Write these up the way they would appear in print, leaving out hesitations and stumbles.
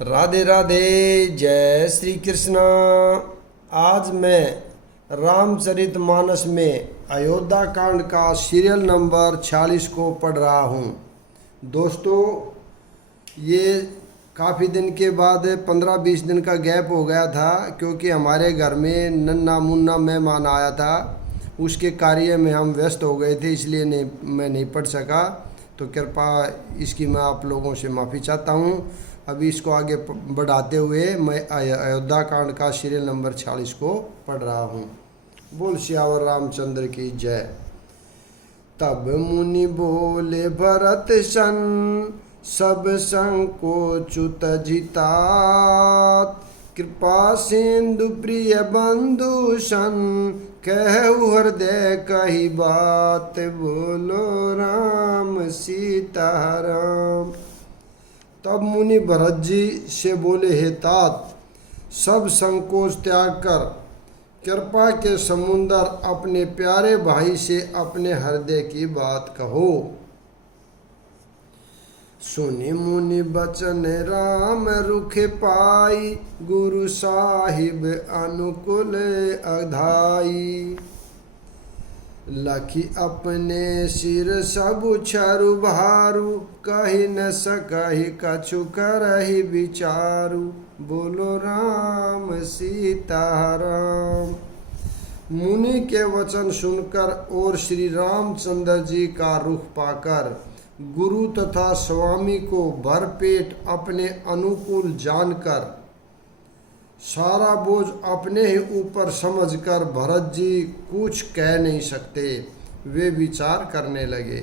राधे राधे, जय श्री कृष्णा। आज मैं रामचरितमानस में अयोध्या कांड का सीरियल नंबर 46 को पढ़ रहा हूँ। दोस्तों, ये काफ़ी दिन के बाद 15-20 दिन का गैप हो गया था, क्योंकि हमारे घर में नन्ना मुन्ना मेहमान आया था। उसके कार्य में हम व्यस्त हो गए थे, इसलिए मैं नहीं पढ़ सका। तो कृपा इसकी मैं आप लोगों से माफ़ी चाहता हूँ। अभी इसको आगे बढ़ाते हुए मैं अयोध्या कांड का सीरियल नंबर 46 को पढ़ रहा हूँ। बोल सियावर रामचंद्र की जय। तब मुनि बोले भरत सन, सब संकोचुत जितात, कृपा सिंधु प्रिय बंधु सन, कहु हृदय कही बात, बोलो राम सीताराम। तब मुनि भरत जी से बोले, हे तात, सब संकोच त्याग कर कृपा के समुंदर अपने प्यारे भाई से अपने हृदय की बात कहो। सुनि मुनि बचन राम रुख पाई, गुरु साहिब अनुकूल अधाई, लखी अपने सिर सब छरु भारू, कही न सकहि कछु करहि विचारु, बोलो राम सीताराम। मुनि के वचन सुनकर और श्री रामचंद्र जी का रुख पाकर गुरु तथा स्वामी को भरपेट अपने अनुकूल जानकर सारा बोझ अपने ही ऊपर समझकर भरत जी कुछ कह नहीं सकते। वे विचार करने लगे।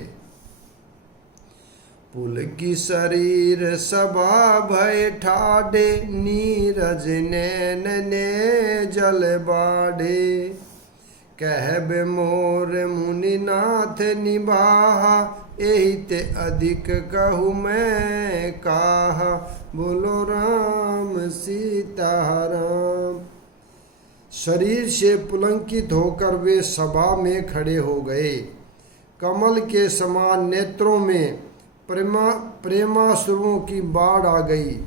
पुलकी शरीर सभा भय ठाढ़े, नीरज नैन ने जल बाढ़े, कहबे मोर मुनिनाथ निभाहा, एहि ते अधिक कहूँ मैं काहा, बोलो राम सीताराम। शरीर से पुलंकित होकर वे सभा में खड़े हो गए। कमल के समान नेत्रों में प्रेमाश्रुओं की बाढ़ आ गई।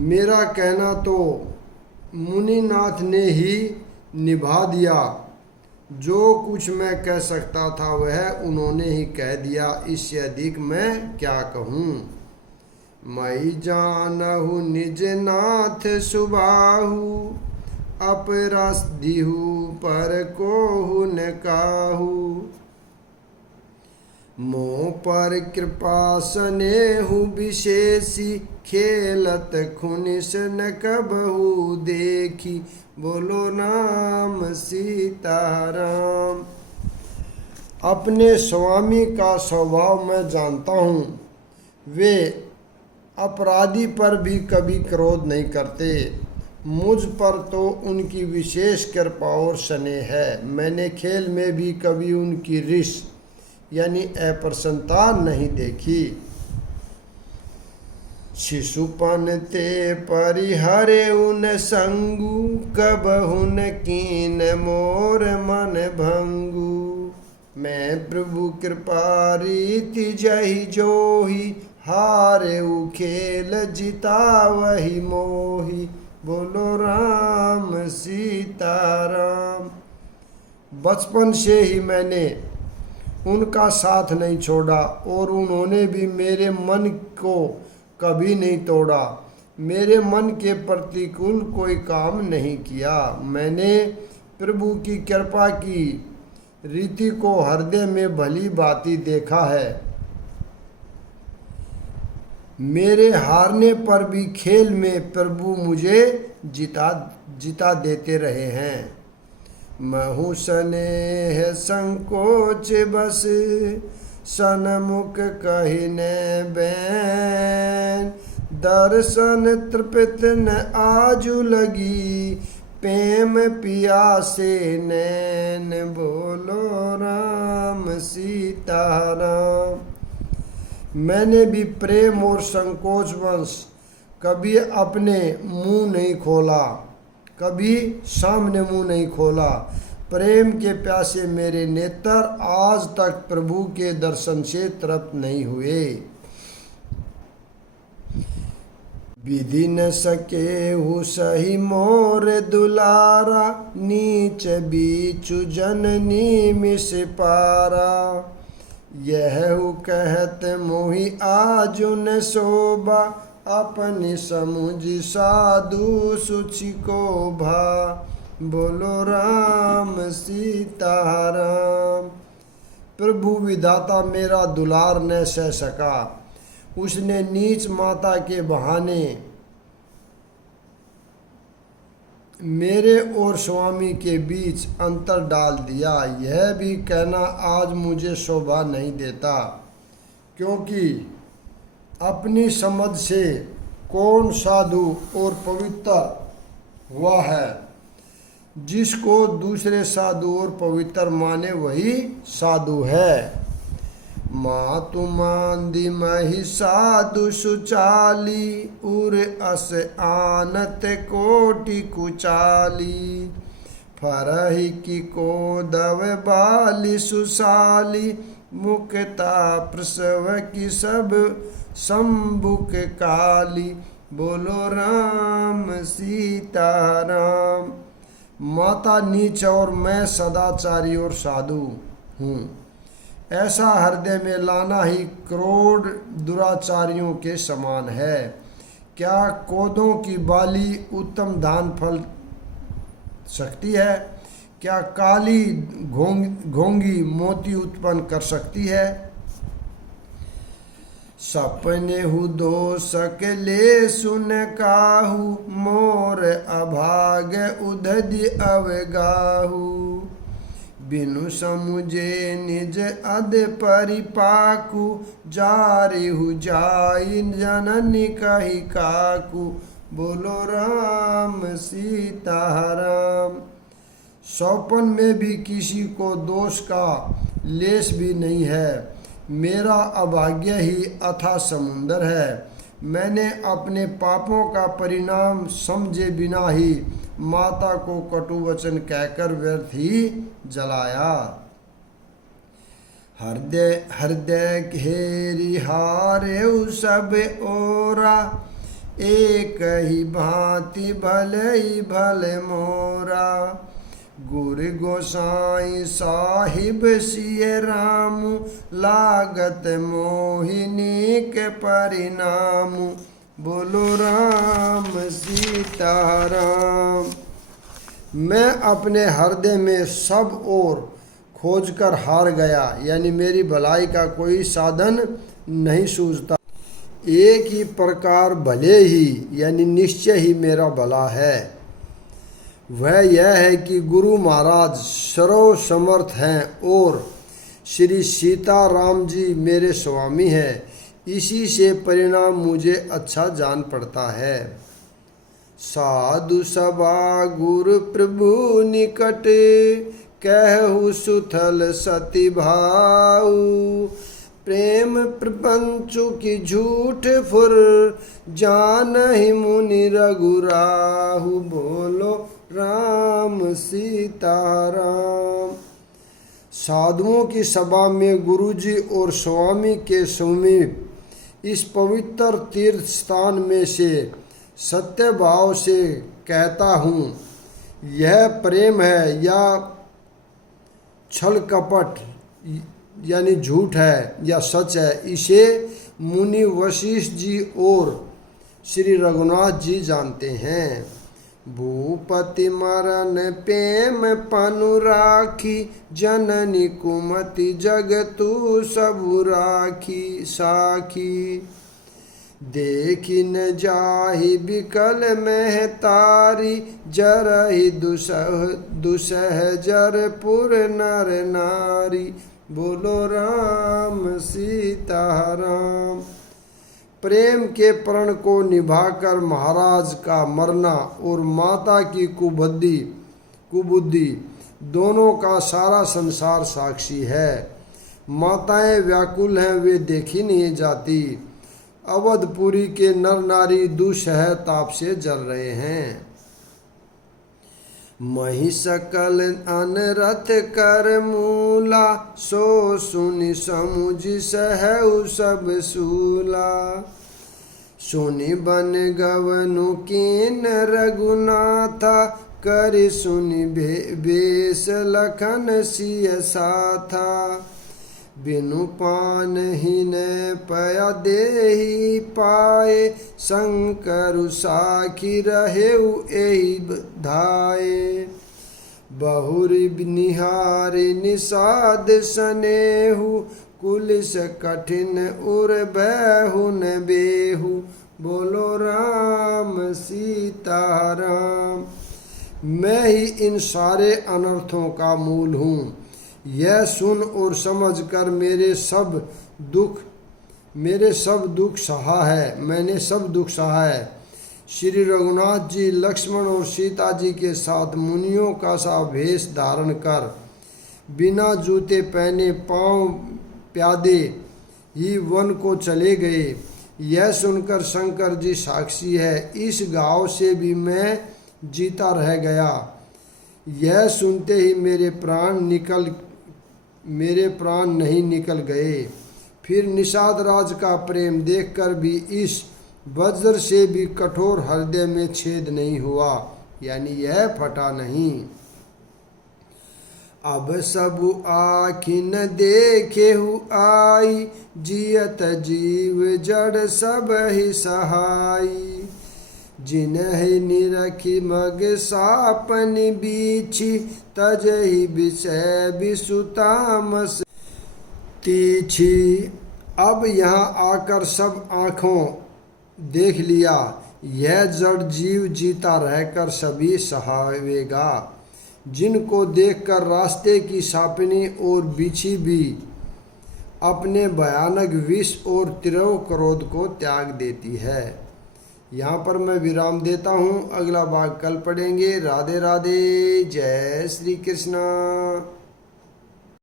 मेरा कहना तो मुनिनाथ ने ही निभा दिया। जो कुछ मैं कह सकता था वह उन्होंने ही कह दिया, इससे अधिक मैं क्या कहूँ। मैं जानहु निज नाथ सुबाहु, अपरस दिहु पर कोहु न काहू, मोह पर कृपा स्नेहु विशेषी, खेलत खुनिस न कबहु देखी, बोलो राम सीताराम। अपने स्वामी का स्वभाव मैं जानता हूँ। वे अपराधी पर भी कभी क्रोध नहीं करते। मुझ पर तो उनकी विशेष कृपा और स्नेह है। मैंने खेल में भी कभी उनकी रिस यानी अप्रसन्नता नहीं देखी। शिशुपन ते परिहरे उन संगु, कबहुन कीन मोर मन भंगु, मैं प्रभु कृपा रीति जहि जोही, हारे उ खेल जिता वही मोही, बोलो राम सीताराम। बचपन से ही मैंने उनका साथ नहीं छोड़ा और उन्होंने भी मेरे मन को कभी नहीं तोड़ा। मेरे मन के प्रतिकूल कोई काम नहीं किया। मैंने प्रभु की कृपा की रीति को हृदय में भली भांति देखा है। मेरे हारने पर भी खेल में प्रभु मुझे जिता देते रहे हैं। महु स्नेह संकोच बस, सनमुख कहिने बैन, दर्शन तृपित न आजु लगी, प्रेम पियासे नैन, बोलो राम सीताराम। मैंने भी प्रेम और संकोच वंश कभी अपने मुंह नहीं खोला, कभी सामने मुंह नहीं खोला। प्रेम के प्यासे मेरे नेत्र आज तक प्रभु के दर्शन से तृप्त नहीं हुए। विधि न सके हु सही मोर दुलारा, नीच बीचु जननी मिस पारा। यह कहत मोहि आजुन शोभा, अपनी समुझ साधु सुचि को भा। बोलो राम सीताराम। प्रभु विधाता मेरा दुलार न सह सका, उसने नीच माता के बहाने मेरे और स्वामी के बीच अंतर डाल दिया। यह भी कहना आज मुझे शोभा नहीं देता, क्योंकि अपनी समझ से कौन साधु और पवित्र हुआ है। जिसको दूसरे साधु और पवित्र माने वही साधु है। मातु मांदी मही साधु सुचाली, उर अस आनत कोटि कुचाली। फरहि की कोदव बाली सुशाली, मुक्ता प्रसव की सब संबुक काली। बोलो राम सीताराम। माता नीच और मैं सदाचारी और साधु हूँ, ऐसा हृदय में लाना ही करोड़ दुराचारियों के समान है। क्या कोदों की बाली उत्तम धान फल सकती है? क्या काली घोंगी मोती उत्पन्न कर सकती है? सपने हु दो सकले सुन काहू, मोर अभाग उधदि अवगाहू। बिनु समुझे निज अध परिपाकू, जारिहु जाई जननी कही काकू। बोलो राम सीताराम। सौपन में भी किसी को दोष का लेश भी नहीं है। मेरा अभाग्य ही अथाह समुंदर है। मैंने अपने पापों का परिणाम समझे बिना ही माता को कटु वचन कहकर व्यर्थ ही जलाया। हृदय हृदय घेरी हारे सब ओरा, एक ही भांति भले ही भले मोरा। गुरु गोसाई साहिब सिय राम, लागत मोहिनी के परिणाम। बोलो राम सीताराम। मैं अपने हृदय में सब ओर खोजकर हार गया, यानी मेरी भलाई का कोई साधन नहीं सूझता। एक ही प्रकार भले ही यानी निश्चय ही मेरा भला है। वह यह है कि गुरु महाराज सर्व समर्थ हैं और श्री सीताराम जी मेरे स्वामी हैं। इसी से परिणाम मुझे अच्छा जान पड़ता है। साधु सभा गुरु प्रभु निकट, कहु सुथल सती भाऊ। प्रेम प्रपंचु की झूठ फुर, जान ही मुनि रघुराहु। बोलो राम सीताराम। साधुओं की सभा में गुरुजी और स्वामी के समीप इस पवित्र तीर्थ स्थान में से सत्य भाव से कहता हूँ, यह प्रेम है या छल कपट यानी झूठ है या सच है, इसे मुनि वशिष्ठ जी और श्री रघुनाथ जी जानते हैं। भूपति मरण प्रेम पनु राखी, जननी कुमति जगतु सबु राखी साखी। देखी न जाहि बिकल में तारी, जरहि दुसह जरपुर नर नारी। बोलो राम सीताराम। प्रेम के प्रण को निभाकर महाराज का मरना और माता की कुबुद्धि दोनों का सारा संसार साक्षी है। माताएं व्याकुल हैं, वे देखी नहीं जाती। अवधपुरी के नर नारी दुसह ताप से जल रहे हैं। मही सकल अनरथ कर मूला, सो सुनि समुझ सहु सब सूला। सुनि बन गवनु कीन रघुनाथा, कर सुनि बेस लखन सिय साथा। बिनु पान हिन पया देहि पाए, शंकर साखी रहेउ एहि धाये। बहुरी निहारी निषाद सनेहु, कुलिस कठिन उर बैहु न बेहु। बोलो राम सीता राम। मैं ही इन सारे अनर्थों का मूल हूँ। यह सुन और समझ कर मैंने सब दुख सहा है। मैंने सब दुख सहा है। श्री रघुनाथ जी लक्ष्मण और सीता जी के साथ मुनियों का सा भेष धारण कर, बिना जूते पहने पांव प्यादे ही वन को चले गए। यह सुनकर शंकर जी साक्षी है, इस घाव से भी मैं जीता रह गया। यह सुनते ही मेरे प्राण नहीं निकल गए। फिर निषाद राज का प्रेम देखकर भी इस वज्र से भी कठोर हृदय में छेद नहीं हुआ, यानी यह फटा नहीं। अब सब आखिन देखेहु आई, जियत जीव जड़ सब ही सहाई। जिन्हि निरखी मग सापनि बीछी, तजहि विषय विसुतामस तीछी। अब यहाँ आकर सब आँखों देख लिया, यह जड़ जीव जीता रहकर सभी सहावेगा। जिनको देखकर रास्ते की सापनी और बिछी भी अपने भयानक विष और तीव्र क्रोध को त्याग देती है। यहाँ पर मैं विराम देता हूँ। अगला भाग कल पढ़ेंगे। राधे राधे। जय श्री कृष्ण।